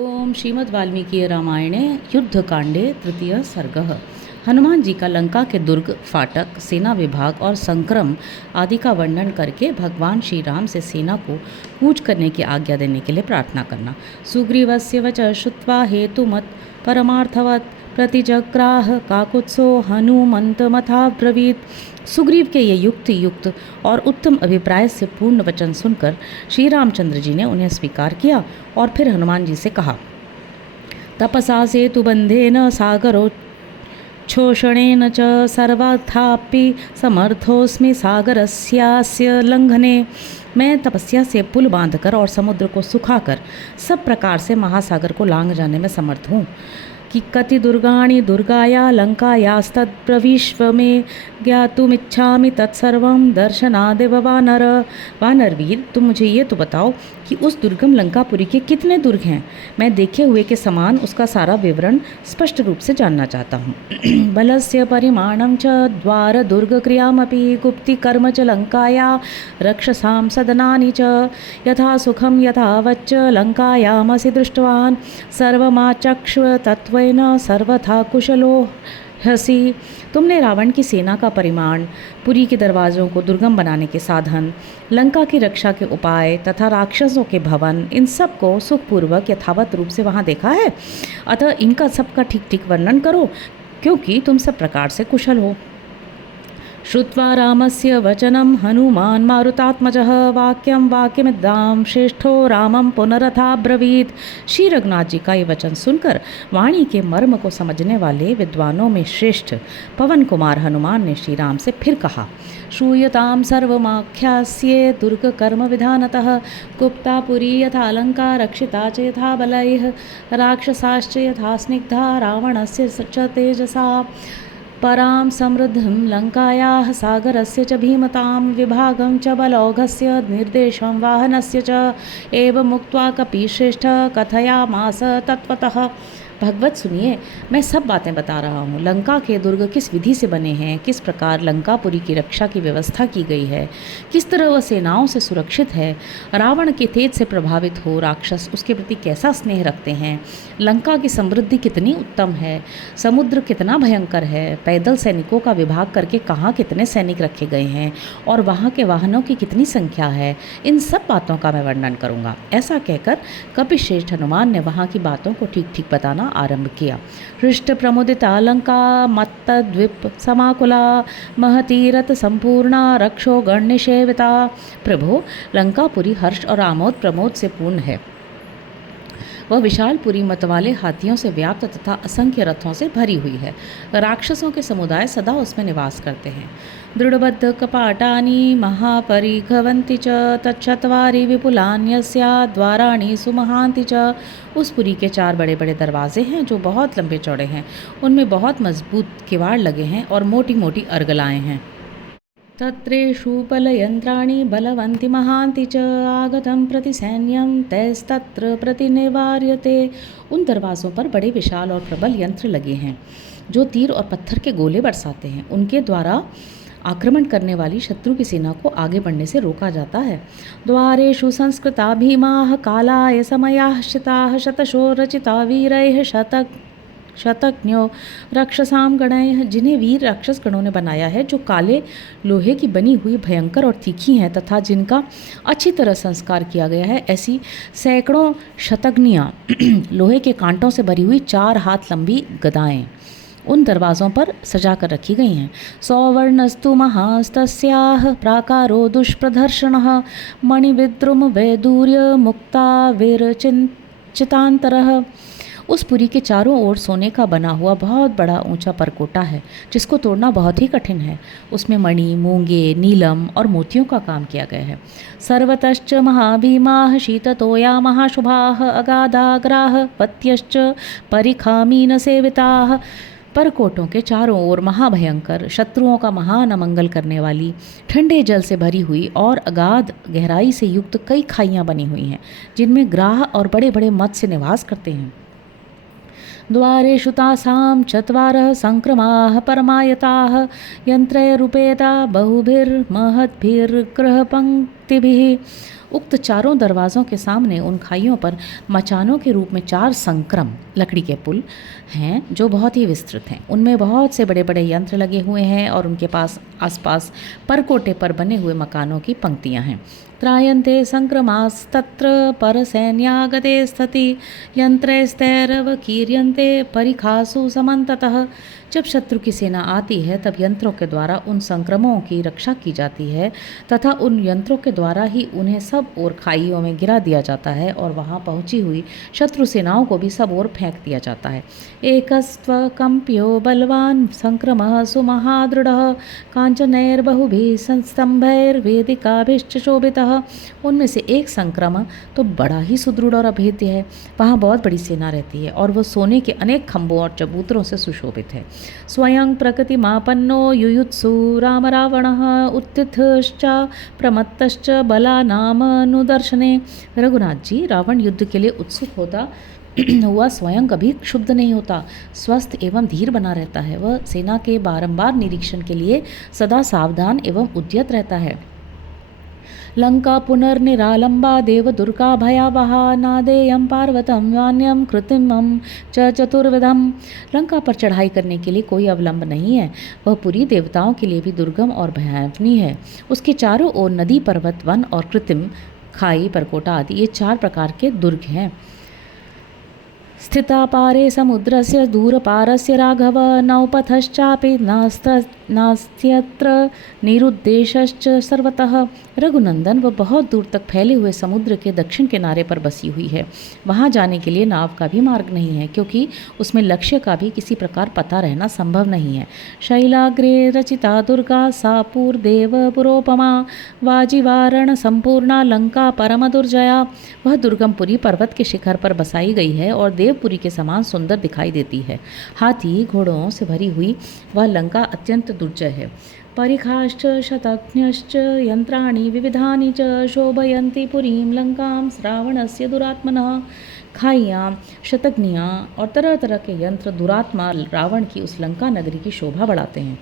ओम श्रीमद् वाल्मीकि रामायणे युद्धकांडे तृतीय सर्गः। हनुमान जी का लंका के दुर्ग, फाटक, सेना विभाग और संक्रम आदि का वर्णन करके भगवान श्री राम से सेना को कूच करने की आज्ञा देने के लिए प्रार्थना करना। सुग्रीवस्य वच श्रुत्वा हेतुमत परमार्थवत प्रतिजग्राह काकुत्सो हनुमंतमथाब्रवीत। सुग्रीव के ये युक्त और उत्तम अभिप्राय से पूर्ण वचन सुनकर श्री रामचंद्र जी ने उन्हें स्वीकार किया और फिर हनुमान जी से कहा, तपसा सेतुबंधेन सागरोच्छोषणेन च सर्वथापि समर्थोस्मि सागरस्यास्य लंघने। मैं तपस्या से पुल बांधकर और समुद्र को सुखाकर सब प्रकार से महासागर को लांघ जाने में समर्थ हूँ। कि कति दुर्गाणि दुर्गाया लंकायास्तत्प्रविश्व में ज्ञातुमिच्छामि तत्सर्वं दर्शनादेव वानर। वानरवीर, तुम मुझे ये तो बताओ कि उस दुर्गम लंकापुरी के कितने दुर्ग हैं। मैं देखे हुए के समान उसका सारा विवरण स्पष्ट रूप से जानना चाहता हूँ। बलस्य परिमाणं च द्वार दुर्ग क्रियामपि गुप्ति कर्म च लंकाया रक्षसां सदनानि च यथा सुखम यथा वच्च लंकायामसि दृष्टवान् सर्वमाचक्ष्व तत्व न सर्वथा कुशलो हसी। तुमने रावण की सेना का परिमाण, पुरी के दरवाज़ों को दुर्गम बनाने के साधन, लंका की रक्षा के उपाय तथा राक्षसों के भवन, इन सब को सुखपूर्वक यथावत रूप से वहाँ देखा है। अतः इनका सबका ठीक ठीक वर्णन करो, क्योंकि तुम सब प्रकार से कुशल हो। श्रुत्वा रामस्य वचनं हनुमान् मारुतात्मजः वाक्यं वाक्यमिद्दां श्रेष्ठो रामं पुनरथाब्रवीत्। श्री रघुनाथ जी का ये वचन सुनकर वाणी के मर्म को समझने वाले विद्वानों में श्रेष्ठ पवन कुमार हनुमान ने श्री राम से फिर कहा, श्रूयतां सर्वमाख्यास्ये दुर्ग कर्म विधानतः गुप्ता पुरी यथा लंका रक्षिता च यथा बलैः राक्षसाश्च यथा स्निग्धा रावणस्य च तेजसा परां समृद्धिं लंकायाः सागरस्य च भीमतां विभागं च बलौघस्य निर्देशं वाहनस्य च एवमुक्त्वा कपिश्रेष्ठः कथयामास तत्त्वतः। भगवत सुनिए, मैं सब बातें बता रहा हूँ। लंका के दुर्ग किस विधि से बने हैं, किस प्रकार लंकापुरी की रक्षा की व्यवस्था की गई है, किस तरह वह सेनाओं से सुरक्षित है, रावण के तेज से प्रभावित हो राक्षस उसके प्रति कैसा स्नेह रखते हैं, लंका की समृद्धि कितनी उत्तम है, समुद्र कितना भयंकर है, पैदल सैनिकों का विभाग करके कहाँ कितने सैनिक रखे गए हैं और वहाँ के वाहनों की कितनी संख्या है, इन सब बातों का मैं वर्णन करूँगा। ऐसा कहकर कपिश्रेष्ठ हनुमान ने वहाँ की बातों को ठीक ठीक बताना आरंभ किया। हृष्ट प्रमुदिता लंका मत्तद्वीप समाकुला महतीरथ संपूर्णा रक्षो गणनिषेविता। प्रभो, लंकापुरी हर्ष और आमोद प्रमोद से पूर्ण है। वह विशाल पुरी मत वाले हाथियों से व्याप्त तथा असंख्य रथों से भरी हुई है। राक्षसों के समुदाय सदा उसमें निवास करते हैं। दृढ़बद्ध कपाटानि महापरिघवन्ति च तच्छत्वारि विपुलान्यस्या द्वाराणि सुमहान्ति च। उस पुरी के 4 बड़े बड़े दरवाजे हैं जो बहुत लंबे चौड़े हैं। उनमें बहुत मजबूत किवाड़ लगे हैं और मोटी मोटी अर्गलाएँ हैं। तत्रेषु बलयंत्राणि बलवन्ति महान्ति च आगतं प्रति सैन्यं तैस्तत्र प्रतिनिवार्यते। उन दरवाज़ों पर बड़े विशाल और प्रबल यंत्र लगे हैं जो तीर और पत्थर के गोले बरसाते हैं। उनके द्वारा आक्रमण करने वाली शत्रु की सेना को आगे बढ़ने से रोका जाता है। द्वारेषु संस्कृता भीमाः कालाय समयाः शिताः शतशो रचिता वीरैः शतज्ञो रक्षसाम गणैः। जिन्हें वीर राक्षस गणों ने बनाया है, जो काले लोहे की बनी हुई भयंकर और तीखी हैं तथा जिनका अच्छी तरह संस्कार किया गया है, ऐसी सैकड़ों शतघ्नियाँ लोहे के कांटों से भरी हुई 4 हाथ लंबी गदाएं उन दरवाज़ों पर सजा कर रखी गई हैं। सौवर्णस्तु महास्तस्याः प्राकारो दुष्प्रदर्शनः मणिविद्रुम वैदूर्य मुक्ता विरचितांतरः। उस पुरी के चारों ओर सोने का बना हुआ बहुत बड़ा ऊंचा परकोटा है, जिसको तोड़ना बहुत ही कठिन है। उसमें मणि, मूंगे, नीलम और मोतियों का काम किया गया है। सर्वतश्च महाभीमाः शीततोया महाशुभाः अगाधाग्राः पत्यश्च परिखामीन सेविताः। परकोटों के चारों ओर महाभयंकर, शत्रुओं का महान अमंगल करने वाली, ठंडे जल से भरी हुई और अगाध गहराई से युक्त कई खाइयाँ बनी हुई हैं, जिनमें ग्राह और बड़े बड़े मत्स्य निवास करते हैं। द्वारेषु तासां चत्वारः संक्रमाः परमायताः यन्त्रैरुपेता बहुभिर्महद्भिर्ग्रहपङ्क्तिभिः। उक्त चारों दरवाज़ों के सामने उन खाइयों पर मचानों के रूप में 4 संक्रम लकड़ी के पुल हैं जो बहुत ही विस्तृत हैं। उनमें बहुत से बड़े बड़े यंत्र लगे हुए हैं और उनके पास आसपास परकोटे पर बने हुए मकानों की पंक्तियां हैं। त्रायन्ते संक्रमास्तत्र परसैन्यागते स्थिति यंत्रैस्तैरवकीर्यन्ते परिखासु समन्ततः। जब शत्रु की सेना आती है तब यंत्रों के द्वारा उन संक्रमों की रक्षा की जाती है तथा उन यंत्रों के द्वारा ही उन्हें सब ओर खाइयों में गिरा दिया जाता है और वहां पहुंची हुई शत्रु सेनाओं को भी सब ओर फेंक दिया जाता है। एकस्त्वकम्प्यो बलवान संक्रमः सुमहादृढ़ः कांचनैर्बहुभिः स्तंभैर्वेदिकाभिश्च शोभितः। उनमें से एक संक्रमण तो बड़ा ही सुदृढ़ और अभेद्य है। वहाँ बहुत बड़ी सेना रहती है और वह सोने के अनेक खंभों और चबूतरों से सुशोभित है। स्वयं प्रकृतिमापन्नो युयुत्सु राम रावणः उत्थितश्च प्रमत्तश्च बलानामनुदर्शने। रघुनाथ जी, रावण युद्ध के लिए उत्सुक होता हुआ स्वयं कभी क्षुब्ध नहीं होता, स्वस्थ एवं धीर बना रहता है। वह सेना के बारंबार निरीक्षण के लिए सदा सावधान एवं उद्यत रहता है। लंका पुनर्निरालंबा देव दुर्गा भयावहा नादेयं पार्वतं वान्यं कृत्रिमं च चतुर्विधम। लंका पर चढ़ाई करने के लिए कोई अवलंब नहीं है। वह पूरी देवताओं के लिए भी दुर्गम और भयावनी है। उसके चारों ओर नदी, पर्वत, वन और कृत्रिम खाई, परकोटा आदि ये 4 प्रकार के दुर्ग हैं। स्थिता पारे समुद्रस्य दूरपारस्य राघव नौपथश्चापि नास्त्यत्र निरुद्देशश्च सर्वतः। रघुनंदन वह बहुत दूर तक फैले हुए समुद्र के दक्षिण किनारे पर बसी हुई है। वहाँ जाने के लिए नाव का भी मार्ग नहीं है क्योंकि उसमें लक्ष्य का भी किसी प्रकार पता रहना संभव नहीं है। शैलाग्रे रचिता दुर्गा सा पूर्देव पुरोपमा वाजिवारण संपूर्णा लंका परम दुर्जया। वह दुर्गमपुरी पर्वत के शिखर पर बसाई गई है और देवपुरी के समान सुंदर दिखाई देती है। हाथी घोड़ों से भरी हुई वह लंका अत्यंत दुर्जय है। परिखाश्च शतघ्नश्च यंत्राणि विविधानि च शोभयन्ति पुरीं लंकां रावणस्य दुरात्मनः। खाइयाँ, शतघ्नियाँ और तरह तरह के यंत्र दुरात्मा रावण की उस लंका नगरी की शोभा बढ़ाते हैं।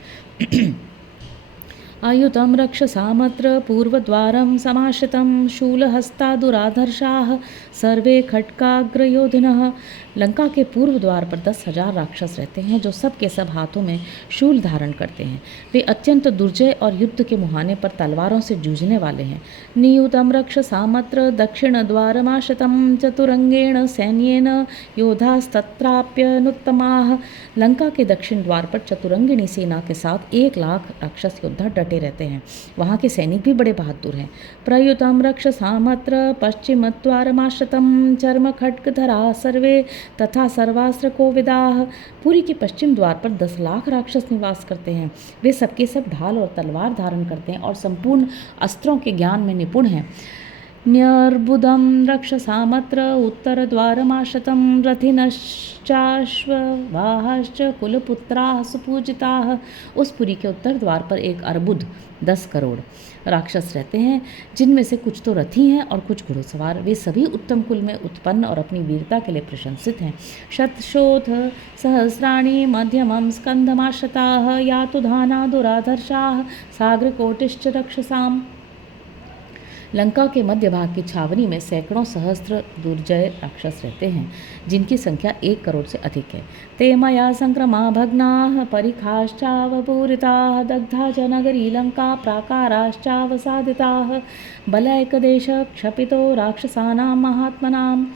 आयुतं रक्षसामत्र पूर्वद्वारं समाश्रितं शूलहस्ता दुराधर्षाः सर्वे खड्गाग्रयोधिनः। लंका के पूर्व द्वार पर 10,000 राक्षस रहते हैं जो सब के सब हाथों में शूल धारण करते हैं। वे अत्यंत दुर्जय और युद्ध के मुहाने पर तलवारों से जूझने वाले हैं। नियुतं रक्षसामत्र दक्षिण द्वारमाश्रितं चतुरंगेण सैन्येन योधास्तत्राप्यनुत्तमाः। लंका के दक्षिण द्वार पर चतुरंगिणी सेना के साथ 1 लाख राक्षस योद्धा डटे रहते हैं। वहाँ के सैनिक भी बड़े बहादुर हैं। प्रयुतं रक्षसामत्र पश्चिम द्वारमाश्रितं चर्म खड्गधरा सर्वे तथा सर्वास्त्र कोविदाः। पुरी के पश्चिम द्वार पर 10 लाख राक्षस निवास करते हैं। वे सबके सब ढाल और तलवार धारण करते हैं और संपूर्ण अस्त्रों के ज्ञान में निपुण हैं। न्यर्बुदं रक्षसामत्र उत्तरद्वारमाश्रितं रथिनश्चाश्ववाहश्च कुलपुत्राः सुपूजिताः। उस पुरी के उत्तर द्वार पर एक अर्बुद 10 करोड़ राक्षस रहते हैं जिनमें से कुछ तो रथी हैं और कुछ घुड़सवार। वे सभी उत्तम कुल में उत्पन्न और अपनी वीरता के लिए प्रशंसित हैं। शतशोथ सहस्राणि मध्यमं स्कंधमाश्रिताः यातुधाना दुराधर्षाः सागरकोटिश्च रक्षसाम्। लंका के मध्य भाग की छावनी में सैकड़ों सहस्त्र दुर्जय राक्षस रहते हैं जिनकी संख्या 1 करोड़ से अधिक है। ते मया संक्रमा भग्नाः परिखाश्चावपूरिताः दग्धा च नगरी लंका प्राकाराश्चावसादिताः बलैकदेश क्षपितो राक्षसानां महात्मनाम्।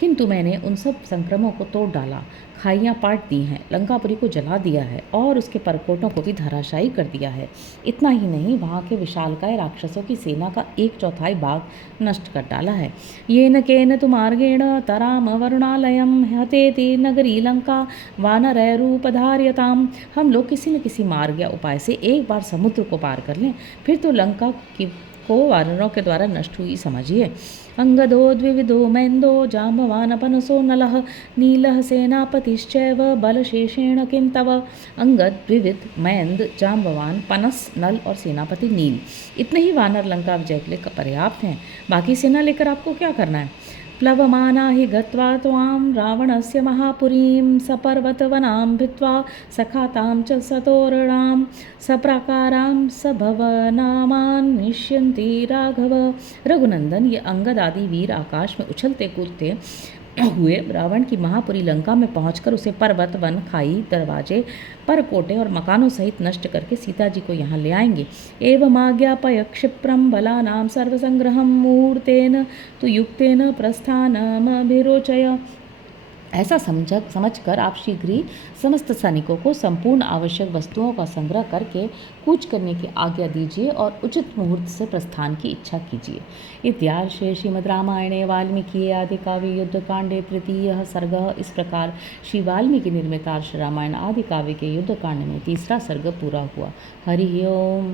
किंतु मैंने उन सब संक्रमों को तोड़ डाला, खाइयाँ पाट दी हैं, लंकापुरी को जला दिया है और उसके परकोटों को भी धराशायी कर दिया है। इतना ही नहीं, वहाँ के विशालकाय राक्षसों की सेना का 1/4 भाग नष्ट कर डाला है। येन केन तु मार्गेण तराम वरुणालयम हतेति नगरी लंका वानरैरूपधार्यताम। हम लोग किसी न किसी मार्ग या उपाय से एक बार समुद्र को पार कर लें, फिर तो लंका को वानरों के द्वारा नष्ट हुई समझिए। अंगदो द्विविदो मैंदो जाम्बवानपनसो नलः नीलः सेनापतिश्चैव बलशेषेण किं तव। अंगद, द्विविद, मैंद, जाम्बवान, पनस, नल और सेनापति नील, इतने ही वानर लंका विजय के लिए पर्याप्त हैं। बाकी सेना लेकर आपको क्या करना है। प्लवमाना हि गत्वा त्वां रावणस्य महापुरीं सपर्वतवनां भित्त्वा सखातां च सतोरणां सप्राकारां सभवनामान् निष्यन्ति राघव। रघुनंदन, ये अंगद आदि वीर आकाश में उछलते कूदते हुए रावण की महापुरी लंका में पहुंचकर उसे पर्वत, वन, खाई, दरवाजे, परकोटे और मकानों सहित नष्ट करके सीता जी को यहाँ ले आएंगे। एवमाज्ञापय क्षिप्रम बलानां सर्वसंग्रहं मुहूर्तेन तु युक्तेन प्रस्थानमभिरोचय। ऐसा समझकर आप शीघ्र ही समस्त सैनिकों को संपूर्ण आवश्यक वस्तुओं का संग्रह करके कूच करने की आज्ञा दीजिए और उचित मुहूर्त से प्रस्थान की इच्छा कीजिए। इत्यार्षे श्रीमद् रामायणे वाल्मीकि आदि काव्य युद्धकांडे तृतीयः सर्गः। इस प्रकार श्री वाल्मीकि निर्मित आर्ष रामायण आदि काव्य के युद्धकांड में तीसरा सर्ग पूरा हुआ। हरि ओम।